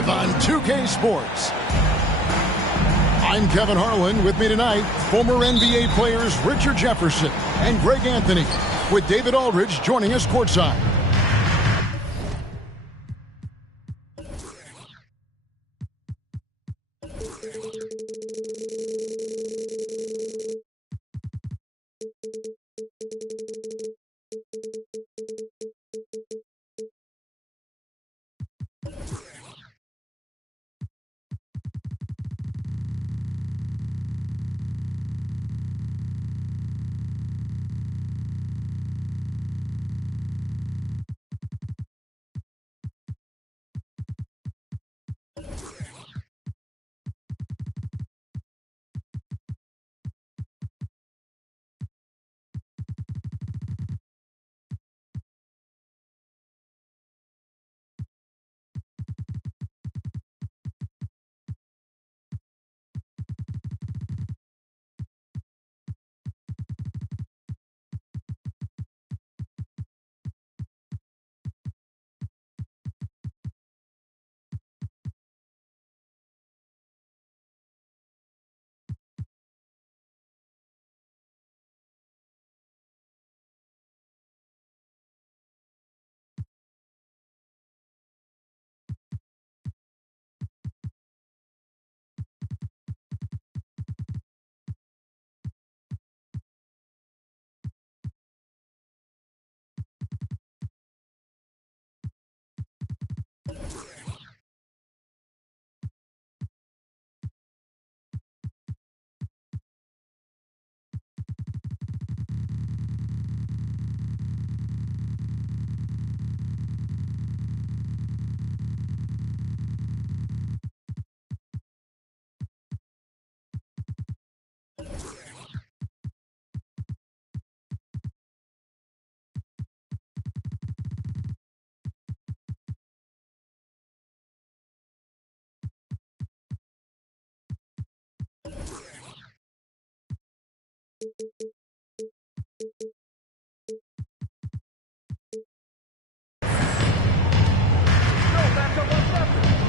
live on 2K Sports. I'm Kevin Harlan. With me tonight, former NBA players Richard Jefferson and Greg Anthony, with David Aldridge joining us courtside.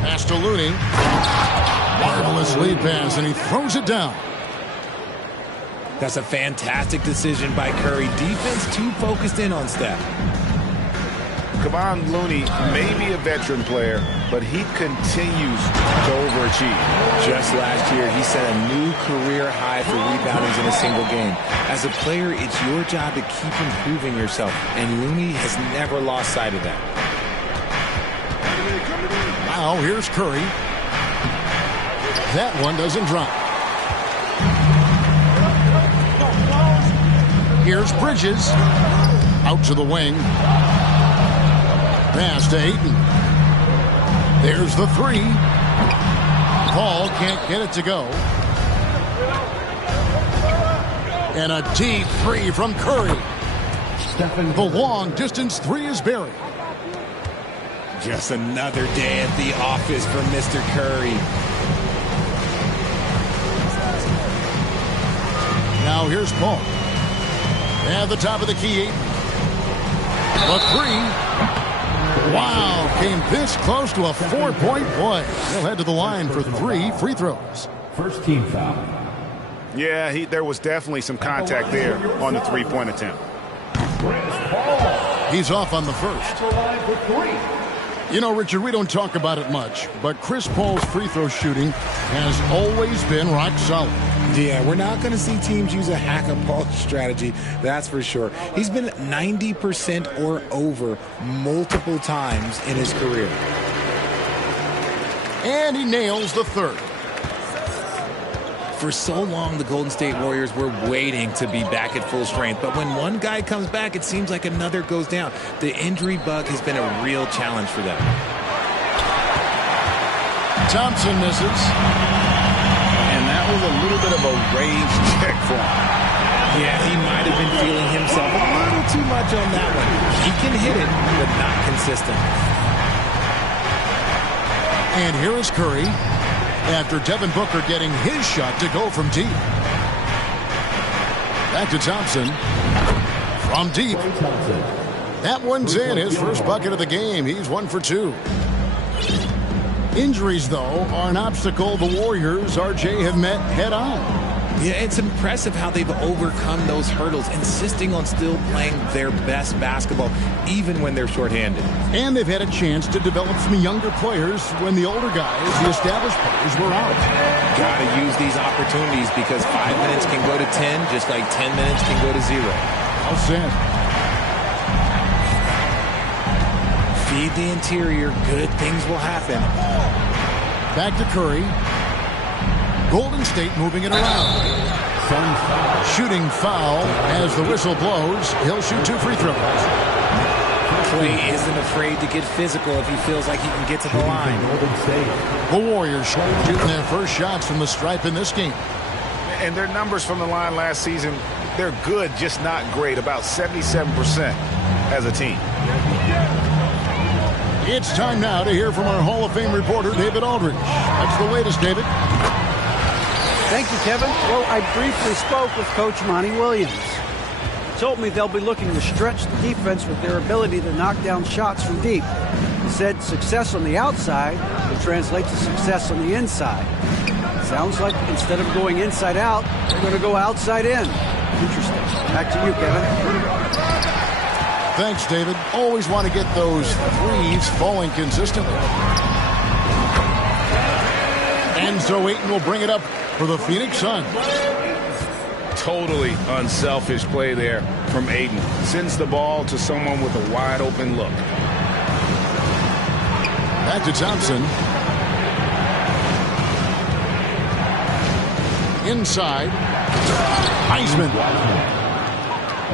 Pass to Looney. Marvelous lead pass, and he throws it down. That's a fantastic decision by Curry. Defense too focused in on Steph. Kevon Looney may be a veteran player, but he continues to overachieve. Just last year, he set a new career high for reboundings in a single game. As a player, it's your job to keep improving yourself, and Looney has never lost sight of that. Now here's Curry. That one doesn't drop. Here's Bridges. Out to the wing. Pass to Ayton. There's the three. Paul can't get it to go. And a deep three from Curry. The long distance three is buried. Just another day at the office for Mr. Curry. Now here's Paul. At the top of the key, Ayton. A three. Wow, came this close to a four-point play. He'll head to the line for 3 free throws. First team foul. Yeah, there was definitely some contact there on the three-point attempt. He's off on the first. You know, Richard, we don't talk about it much, but Chris Paul's free throw shooting has always been rock solid. Yeah, we're not going to see teams use a hack-a-Paul strategy, that's for sure. He's been 90% or over multiple times in his career. And he nails the third. For so long, the Golden State Warriors were waiting to be back at full strength. But when one guy comes back, it seems like another goes down. The injury bug has been a real challenge for them. Thompson misses. And that was a little bit of a range check for him. Yeah, he might have been feeling himself a little too much on that one. He can hit it, but not consistent. And here is Curry. After Devin Booker getting his shot to go from deep. Back to Thompson. From deep. That one's in. His first bucket of the game. He's 1 for 2. Injuries, though, are an obstacle the Warriors, RJ, have met head-on. Yeah, it's impressive how they've overcome those hurdles, insisting on still playing their best basketball, even when they're shorthanded. And they've had a chance to develop some younger players when the older guys, the established players, were out. Gotta use these opportunities because 5 minutes can go to 10, just like 10 minutes can go to 0. All set. Feed the interior, good things will happen. Back to Curry. Golden State moving it around. Shooting foul as the whistle blows. He'll shoot 2 free throws. Klay isn't afraid to get physical if he feels like he can get to the line. The Warriors shooting their first shots from the stripe in this game. And their numbers from the line last season, they're good, just not great. About 77% as a team. It's time now to hear from our Hall of Fame reporter, David Aldridge. That's the latest, David. Thank you, Kevin. Well, I briefly spoke with Coach Monty Williams. He told me they'll be looking to stretch the defense with their ability to knock down shots from deep. He said success on the outside will translate to success on the inside. Sounds like instead of going inside out, they're going to go outside in. Interesting. Back to you, Kevin. Thanks, David. Always want to get those threes falling consistently. And so Ayton will bring it up for the Phoenix Suns. Totally unselfish play there from Ayton. Sends the ball to someone with a wide open look. Back to Thompson. Inside. Wiseman.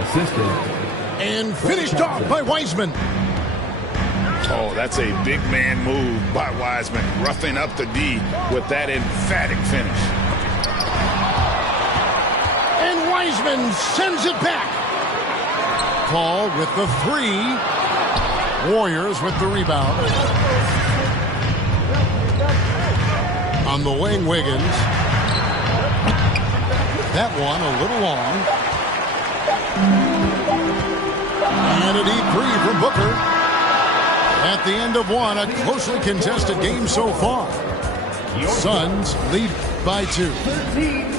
Assisted. And finished off by Wiseman. Oh, that's a big man move by Wiseman. Roughing up the D with that emphatic finish. And Wiseman sends it back. Paul with the 3. Warriors with the rebound. On the wing, Wiggins. That one a little long. And a deep 3 from Booker. At the end of one, a closely contested game so far. Suns lead by 2.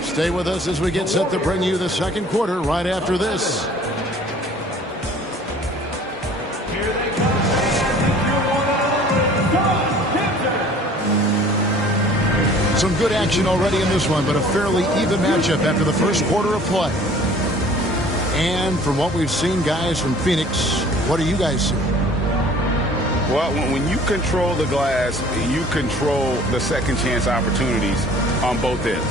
Stay with us as we get set to bring you the second quarter right after this. Some good action already in this one, but a fairly even matchup after the first quarter of play. And from what we've seen, guys, from Phoenix, what do you guys see? Well, when you control the glass, you control the second chance opportunities on both ends.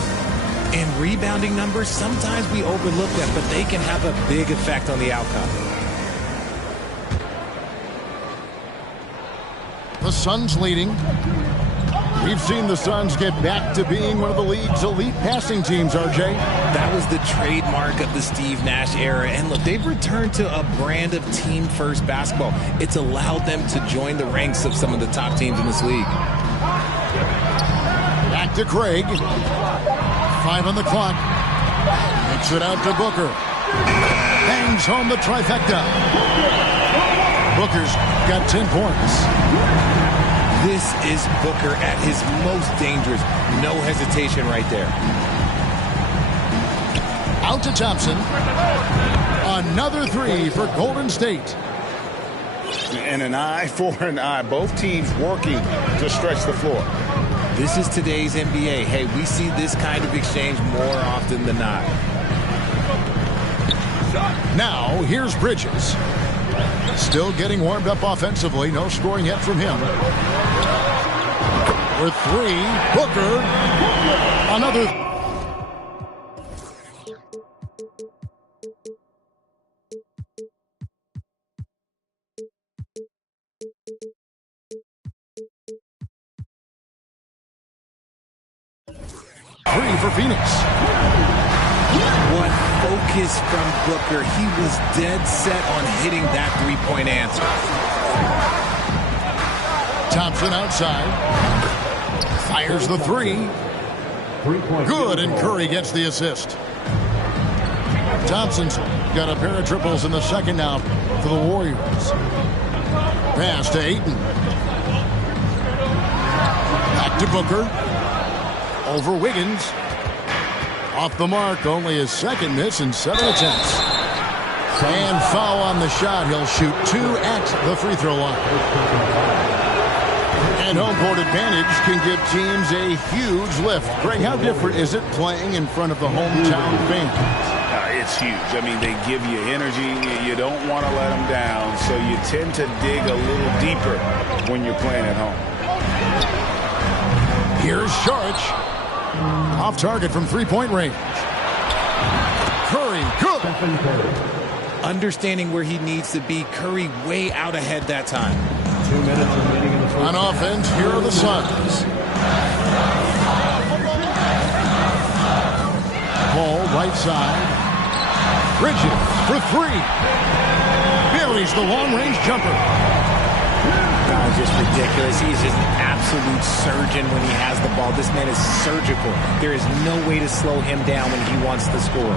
In rebounding numbers, sometimes we overlook them, but they can have a big effect on the outcome. The Suns leading. We've seen the Suns get back to being one of the league's elite passing teams, RJ. That was the trademark of the Steve Nash era. And look, they've returned to a brand of team-first basketball. It's allowed them to join the ranks of some of the top teams in this league. Back to Craig. 5 on the clock. Makes it out to Booker. Bangs home the trifecta. Booker's got 10 points. This is Booker at his most dangerous. No hesitation right there. Out to Thompson. Another 3 for Golden State. And an eye for an eye. Both teams working to stretch the floor. This is today's NBA. Hey, we see this kind of exchange more often than not. Now, here's Bridges. Still getting warmed up offensively. No scoring yet from him. With 3, Booker. Another. For Phoenix. What focus from Booker. He was dead set on hitting that three-point answer. Thompson outside. Fires the 3. Good, and Curry gets the assist. Thompson's got a pair of triples in the second now for the Warriors. Pass to Ayton. To Booker. Over Wiggins. Off the mark, only his second miss in 7 attempts. And foul on the shot. He'll shoot 2 at the free throw line. And home court advantage can give teams a huge lift. Greg, how different is it playing in front of the hometown fans? It's huge. I mean, they give you energy. You don't want to let them down, so you tend to dig a little deeper when you're playing at home. Here's Saric. Off target from three-point range. Curry, good. Understanding where he needs to be. Curry way out ahead that time. 2 minutes remaining in the first. On offense, here are the Suns. Ball right side. Bridges for 3. Buries the long-range jumper. That was just ridiculous. He's just an absolute surgeon when he has the ball. This man is surgical. There is no way to slow him down when he wants to score.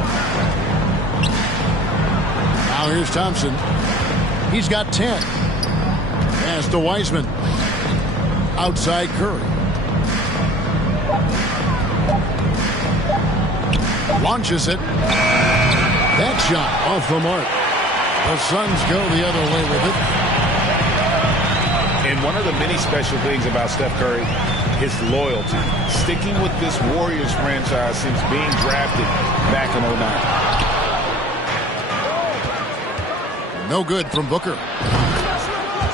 Now here's Thompson. He's got 10. Pass to Wiseman. Outside Curry. Launches it. That shot off the mark. The Suns go the other way with it. And one of the many special things about Steph Curry, his loyalty. Sticking with this Warriors franchise since being drafted back in 09. No good from Booker.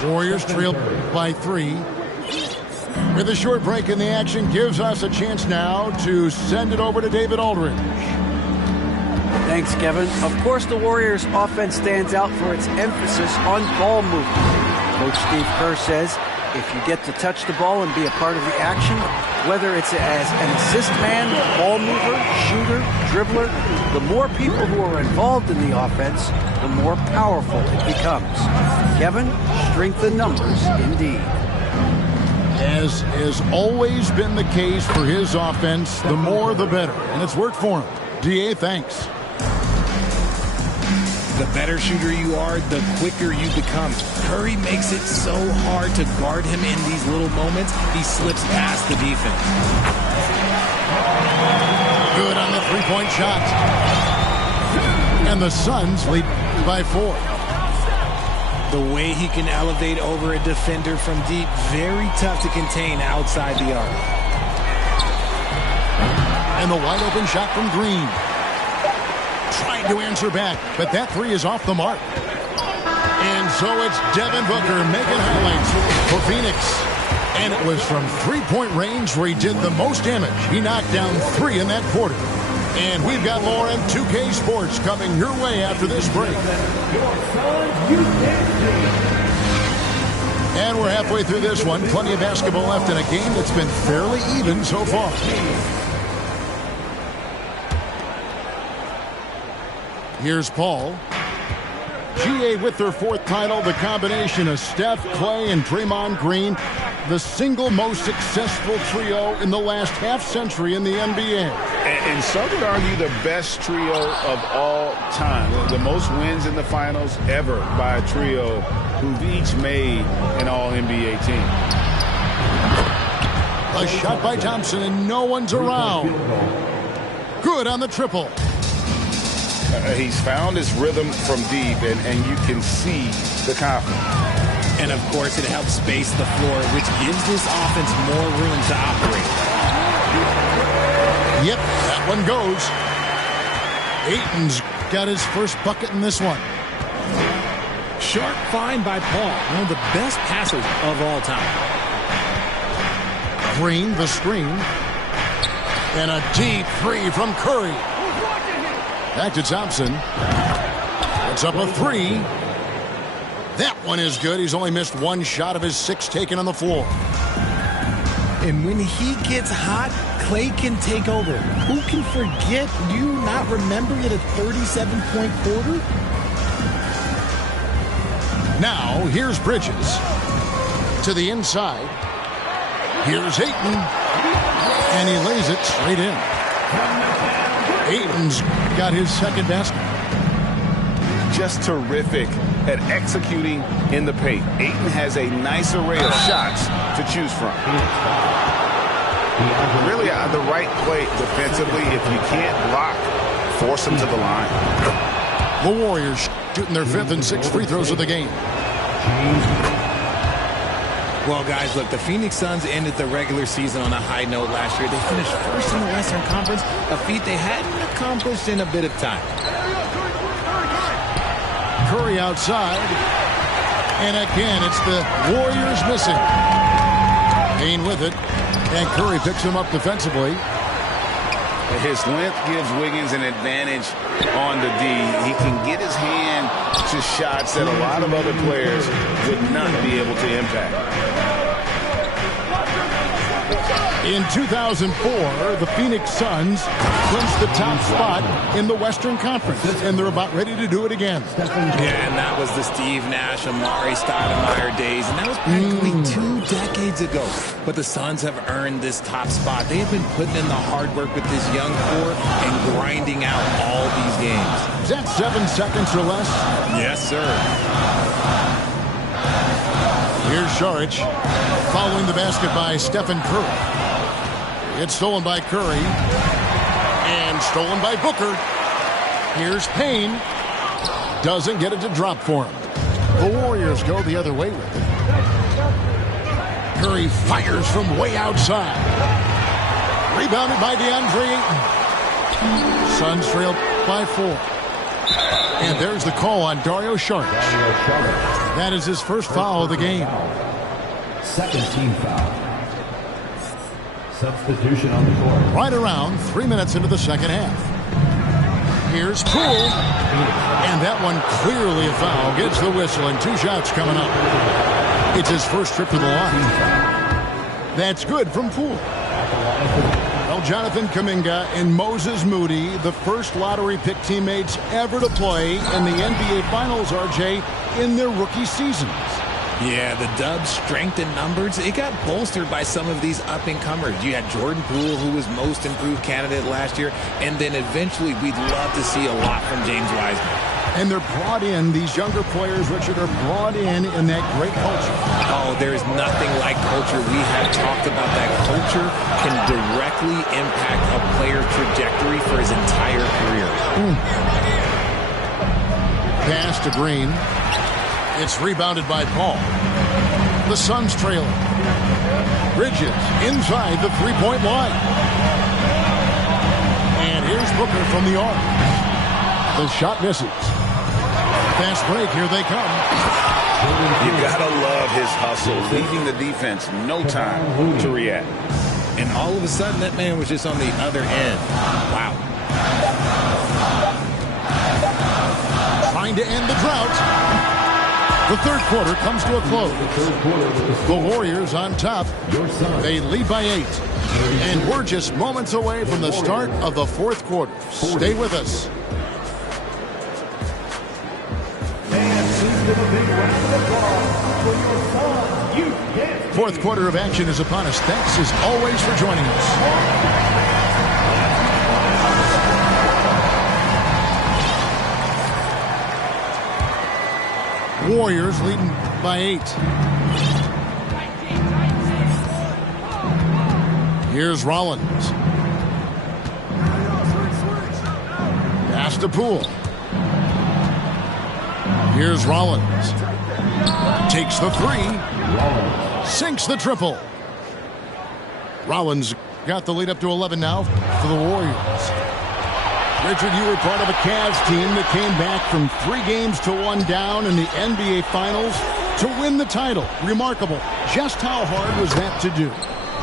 Warriors trail by 3. With a short break in the action, gives us a chance now to send it over to David Aldridge. Thanks, Kevin. Of course, the Warriors' offense stands out for its emphasis on ball movement. Coach Steve Kerr says if you get to touch the ball and be a part of the action, whether it's as an assist man, ball mover, shooter, dribbler, the more people who are involved in the offense, the more powerful it becomes. Kevin, strength in numbers, indeed. As has always been the case for his offense, the more the better. And it's worked for him. DA, thanks. The better shooter you are, the quicker you become. Curry makes it so hard to guard him in these little moments. He slips past the defense. Good on the three-point shot. And the Suns lead by 4. The way he can elevate over a defender from deep, very tough to contain outside the arc. And the wide open shot from Green. Trying to answer back, but that 3 is off the mark. And so it's Devin Booker making highlights for Phoenix. And it was from three-point range where he did the most damage. He knocked down 3 in that quarter. And we've got more M2K Sports coming your way after this break. And we're halfway through this one. Plenty of basketball left in a game that's been fairly even so far. Here's Paul. GA with their 4th title, the combination of Steph, Clay, and Draymond Green, the single most successful trio in the last half-century in the NBA. And some would argue the best trio of all time. The most wins in the finals ever by a trio who've each made an all-NBA team. A shot by Thompson, and no one's around. Good on the triple. He's found his rhythm from deep, and you can see the confidence. And, of course, it helps space the floor, which gives this offense more room to operate. Yep, that one goes. Ayton's got his first bucket in this one. Sharp find by Paul, one of the best passers of all time. Green, the screen. And a deep 3 from Curry. Back to Thompson. It's up a 3. That one is good. He's only missed 1 shot of his 6 taken on the floor. And when he gets hot, Clay can take over. Who can forget? Do you not remember it a 37-point quarter? Now, here's Bridges. To the inside. Here's Ayton. And he lays it straight in. Ayton's got his 2nd basket. Just terrific at executing in the paint. Ayton has a nice array of shots to choose from. Really, the right play defensively. If you can't block, force them to the line. The Warriors shooting their 5th and 6th free throws of the game. Well, guys, look, the Phoenix Suns ended the regular season on a high note last year. They finished first in the Western Conference, a feat they hadn't accomplished in a bit of time. Curry outside. And again, it's the Warriors missing. Payne with it. And Curry picks him up defensively. His length gives Wiggins an advantage on the D. He can get his hand to shots that a lot of other players would not be able to impact. In 2004, the Phoenix Suns clinched the top spot in the Western Conference, and they're about ready to do it again. Yeah, and that was the Steve Nash, Amari Stoudemire days, and that was practically 2 decades ago. But the Suns have earned this top spot. They have been putting in the hard work with this young core and grinding out all these games. Is that 7 seconds or less? Yes, sir. Here's Saric following the basket by Stephen Curry. It's stolen by Curry and stolen by Booker. Here's Payne. Doesn't get it to drop for him. The Warriors go the other way with it. Curry fires from way outside. Rebounded by DeAndre Ayton. Suns trail by 4. And there's the call on Dario Saric. That is his first foul of the game. Second team foul. Substitution on the court. Right around 3 minutes into the second half. Here's Poole. And that one clearly a foul. Gets the whistle and 2 shots coming up. It's his first trip to the line. That's good from Poole. Well, Jonathan Kuminga and Moses Moody, the first lottery pick teammates ever to play in the NBA Finals, RJ, in their rookie seasons. Yeah, the Dubs' strength in numbers, it got bolstered by some of these up-and-comers. You had Jordan Poole, who was most improved candidate last year, and then eventually we'd love to see a lot from James Wiseman. And they're brought in, these younger players, Richard, are brought in that great culture. Oh, there is nothing like culture. We have talked about that culture can directly impact a player's trajectory for his entire career. Pass to Green. It's rebounded by Paul. The Suns trailing. Bridges inside the three-point line. And here's Booker from the arc. The shot misses. Fast break, here they come. You gotta love his hustle, leaving the defense no time to react. And all of a sudden, that man was just on the other end. Wow. Trying to end the drought. The third quarter comes to a close. The Warriors on top. They lead by 8. And we're just moments away from the start of the fourth quarter. Stay with us. Fourth quarter of action is upon us. Thanks as always for joining us. Warriors leading by 8. Here's Rollins. Pass to Poole. Here's Rollins. Takes the 3. Sinks the triple. Rollins got the lead up to 11 now for the Warriors. Richard, you were part of a Cavs team that came back from 3 games to 1 down in the NBA Finals to win the title. Remarkable. Just how hard was that to do?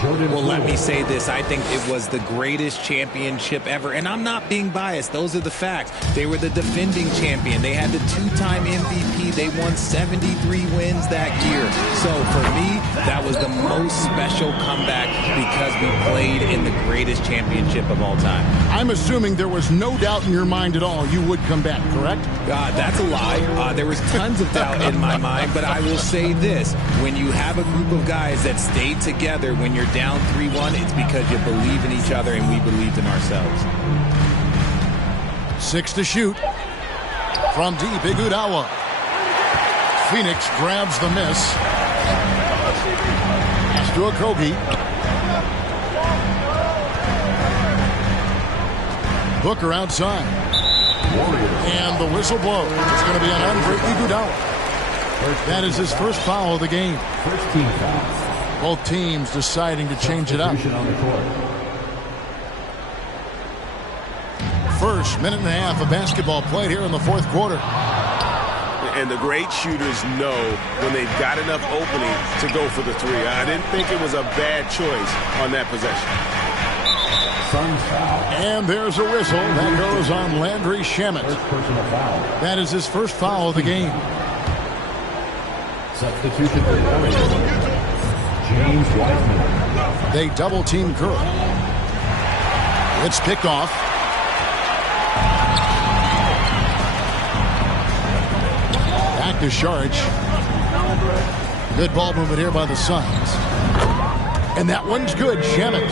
Well, let me say this. I think it was the greatest championship ever. And I'm not being biased. Those are the facts. They were the defending champion. They had the 2-time MVP. They won 73 wins that year. So for me, that was the most special comeback because we played in the greatest championship of all time. I'm assuming there was no doubt in your mind at all you would come back, correct? That's a lie. There was tons of doubt in my mind. But I will say this. When you have a group of guys that stay together when you're down 3-1, it's because you believe in each other and we believed in ourselves. 6 to shoot. From deep, Iguodala. Phoenix grabs the miss. Pass to Okogie. Booker outside. And the whistle blows. It's going to be on Andre Iguodala. That is his first foul of the game. First team foul. Both teams deciding to change it up. On the court. First minute and a half of basketball played here in the fourth quarter. And the great shooters know when they've got enough opening to go for the three. I didn't think it was a bad choice on that possession. Suns foul. And there's a whistle. That goes on Landry Shamet. First personal foul. That is his first foul of the game. Substitution for the Warriors. James Wiseman. They double team Curry. It's picked off. Back to Saric. Good ball movement here by the Suns. And that one's good. Shamet.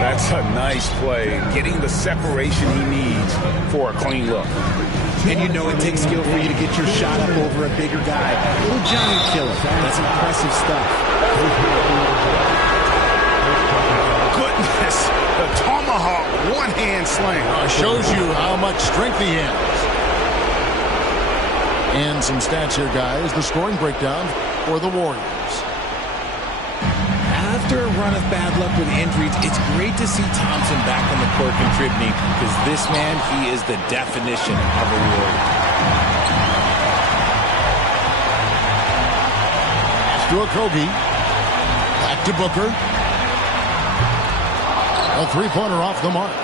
That's a nice play. Getting the separation he needs for a clean look. And you know it takes skill for you to get your shot up over a bigger guy. Little giant killer. That's impressive stuff. Goodness. The tomahawk one-hand slam. Shows you how much strength he has. And some stats here, guys. The scoring breakdown for the Warriors. After a run of bad luck with injuries, it's great to see Thompson back on the court contributing because this man, he is the definition of a Warrior. Pass to Okogie. Back to Booker. A three-pointer off the mark.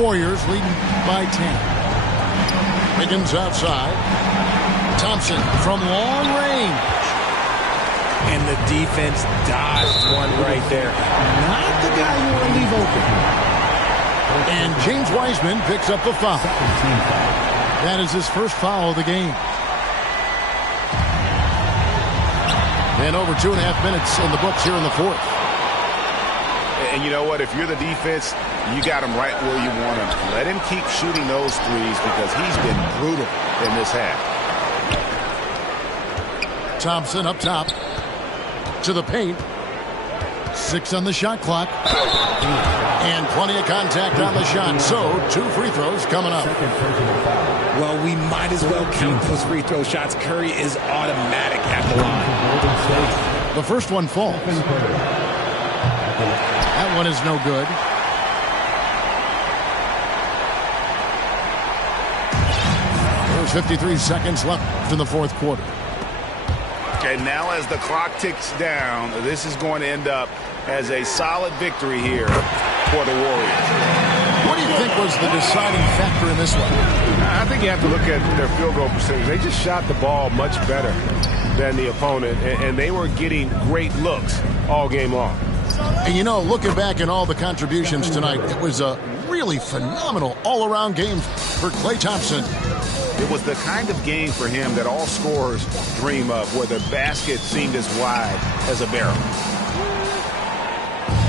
Warriors leading by 10. Wiggins outside. Thompson from long range. And the defense dodged one right there. Not the guy you want to leave open. And James Wiseman picks up the foul. That is his first foul of the game. And over 2.5 minutes in the books here in the fourth. And you know what? If you're the defense, you got him right where you want him. Let him keep shooting those threes because he's been brutal in this half. Thompson up top. To the paint. 6 on the shot clock. And plenty of contact on the shot. So, 2 free throws coming up. Well, we might as well count those free throw shots. Curry is automatic at the line. The first one falls. That one is no good. There's 53 seconds left in the fourth quarter. And now as the clock ticks down, this is going to end up as a solid victory here for the Warriors. What do you think was the deciding factor in this one? I think you have to look at their field goal percentage. They just shot the ball much better than the opponent, and they were getting great looks all game long. And you know, looking back at all the contributions tonight, it was a really phenomenal all-around game for Klay Thompson. It was the kind of game for him that all scorers dream of, where the basket seemed as wide as a barrel.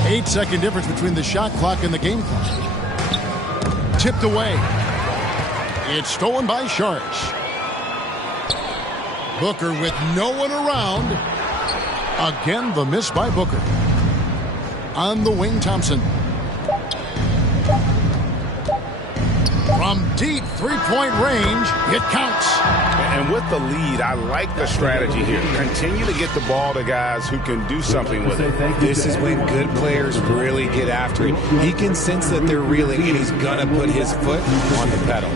8-second difference between the shot clock and the game clock. Tipped away. It's stolen by Saric. Booker with no one around. Again, the miss by Booker. On the wing, Thompson. From deep three-point range, it counts. And with the lead, I like the strategy here. Continue to get the ball to guys who can do something with it. This is when good players really get after it. He can sense that they're reeling, and he's going to put his foot on the pedal.